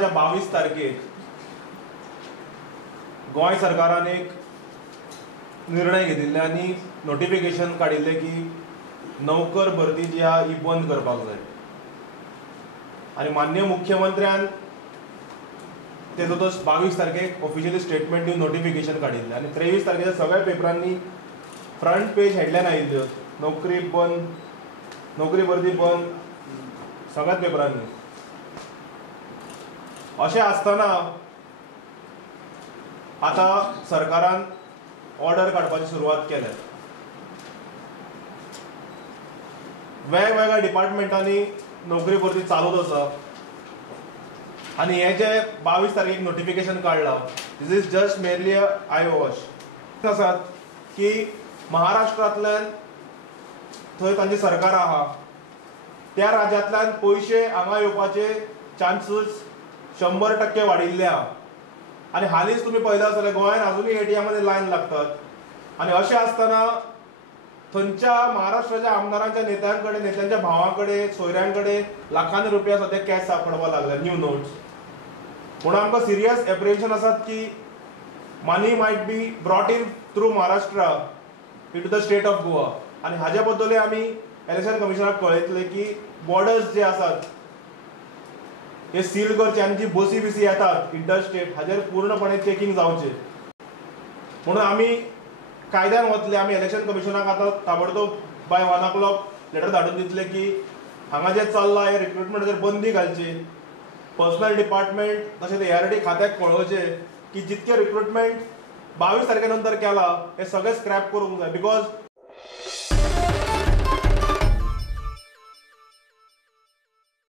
22 तारखेक गोंय सरकारान एक निर्णय घेतिल्ले आनी नोटिफिकेशन काडिल्ले की नौकर भरती जी आहा ही बंद करपाक जाय आनी माननीय मुख्यमंत्र्यान तेजो तो 22 तारखेक ऑफिशियली स्टेटमेंट दिवन नोटिफिकेशन काडिल्लें आनी 23 तारखेच्या सगळ्या पेपरांनी फ्रंट पेज हेडलायन आयिल्ल्यो नोकरी बंद, नोकरी भरती बंद, सगळ्याच पेपरांनी. अशें आसतना आता सरकारान ऑर्डर काडपाची सुरवात केल्या. वेगवेगळ्या डिपार्टमेंटांनी नोकरी भरती चालूच आसा आनी हे जे 22 तारखेक नोटिफिकेशन काडलां this is just merely a eye wash आसात की महाराष्ट्रांतल्यान थंय तांची सरकार आहा त्या राज्यांतल्यान पयशे हांगा येवपाचे चान्सेस 100% वाडिल्ले आहा. आनी हालींच तुमी पळयलां जाल्यार गोंयांत आजुनूय एटीएमांनी लायन लागतात आनी अशें आसतना थंयच्या महाराष्ट्राच्या आमदारांच्या नेत्यां कडेन, नेत्यांच्या भावां कडेन, सोयऱ्यां कडेन लाखांनी रुपया सद्या कॅश सापडपाक लागल्या, न्यू नोट्स. म्हणून आमकां सिरियस एप्रिहेन्शन आसात की money might be brought in through Maharashtra into the state of Goa आनी हाज्या बद्दलूय आमी इलेक्शन कमिशनाक कळयतले की बॉर्डर्स जे आसात हे सील करचे आनी जी बसी बिसी येतात इंटर स्टेट हाजेर पूर्णपणे चेकिंग जावचें. म्हणून आमी कायद्यान वतले. आमी इलेक्शन कमिशनाक आतां ताबडतोब बाय 1 o'clock लेटर धाडून दितले की हांगा जे चल्लां हे रिक्रुटमेंटाचेर बंदी घालची. पर्सनल डिपार्टमेंट तशेंच ARD खात्याक कळोवचें की जितके रिक्रुटमेंट 22 तारखे नंतर केला हे सगळे स्क्रॅप करूंक जाय. बिकॉज